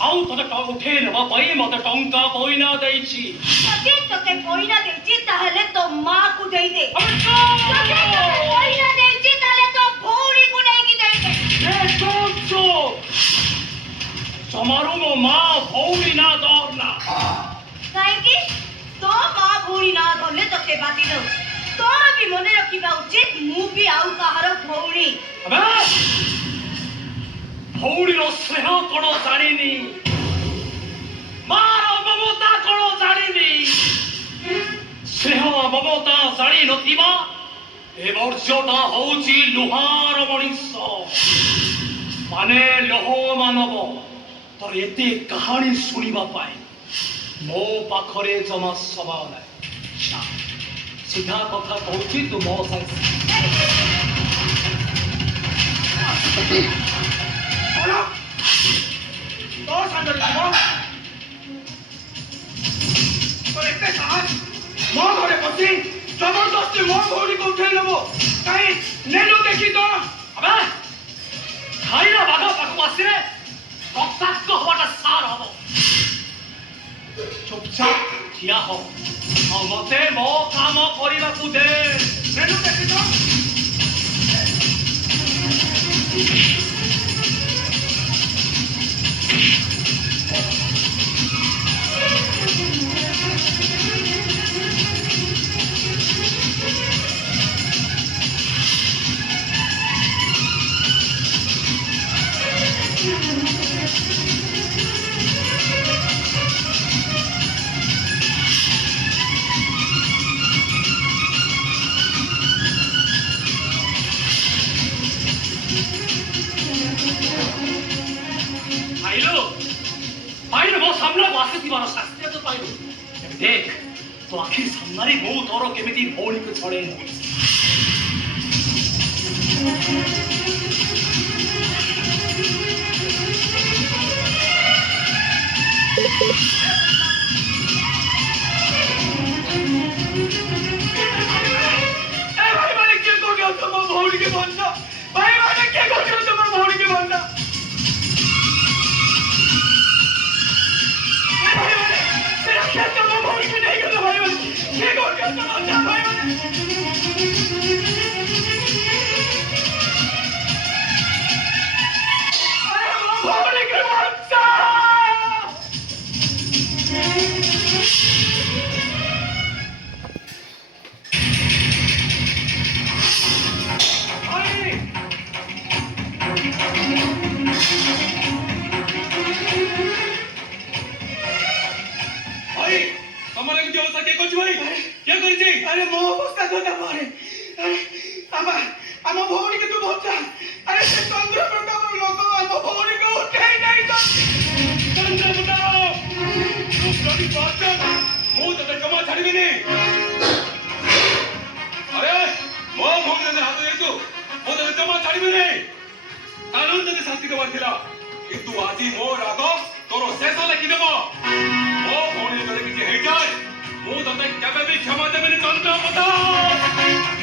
ଆଉ ତୋତେ ଉଠେଇ ନେବା ପାଇଁ ମତେ ଟଙ୍କା ପଇନା ଦେଇଛି। ଯଦି ତୋତେ ପଇନା ଦେଇଛି ତାହେଲେ ତୋ ମାକୁ ଦେଇଦେ। ଯଦି ତୋତେ ପଇନା ଦେଇଛି ତାହେଲେ ତୋ ଭଉଣୀକୁ ନେଇକି ଦେଇଦେ। ଜମାରୁ ମୋ ମା ଭଉଣୀ ନା ଧରନା। କାହିଁକି? ତୋ ମା ଭଉଣୀ ନା ଧରଲେ ତୋତେ ବାତି ଦଉ। ତୋର ବି ମନେ ରଖିବା ଉଚିତ ମୁଁ ବି ଆଉ କାହାର ଭଉଣୀ। ଭଉଣୀର ସ୍ନେହ କଣ ଜାଣିନି, ମାର ମମତା କଣ ଜାଣିନି। ସ୍ନେହ ମମତା ଜାଣି ନଥିବା ଏ ବର୍ଜ୍ୟଟା ହଉଛି ଲୁହାର ମଣିଷ। ମାନେ ଲୋହ ମାନବ। ତୋର ଏତେ କାହାଣୀ ଶୁଣିବା ପାଇଁ ମୋ ପାଖରେ ଜମା ସମୟ ନାହିଁ। ସିଧା କଥା କହୁଛି ତୁ ମୋ ସାଙ୍ଗେ तो सागर जीवो तो एते साहस मो घरे बसी जबरदस्ती मो भौणी को उठेई लेबो काई नेलो देखी तो अबे खाइला बाधा पाखु आसिरे रक्ताक्त हवाटा सार हबो। चुपचाप ठिया हो और मते मो काम करिबाकू दे। नेलो देखी तो पाइलु मो सामना को आसिथिबार शास्त्रीय तो पाइलु। देख तो आखिर सामनारे मो तोर केमिति भौणी को छड़े भाई माने के को गयो तुम भौणी के भन्ना भाई माने के को गयो तुम भौणी के भन्ना भाई माने तेरा क्या तुम भौणी के नहीं गयो भाई माने के को गयो तुम भन्ना भाई माने अरे भौणी के भन्ना अरे मो अवस्था কথা পড়ে अरे आम भौणी के तू बच्चा अरे से चंद्र प्रताप लोक आम भौणी को उठाई नहीं तो चंद्र प्रताप तू गड़ी बात मो तते जमा छाड़ीबिनी। अरे मो भौणी ने हाथ देचु मो तते जमा छाड़ीबिनी। कानून तते शास्ति देवार थिला किंतु आजी मो राग तोर शेष लेखि देबो। मो भौणी तते किछि हेइ जाय मु तते केबे भी क्षमा देबेनी चंद्र प्रताप।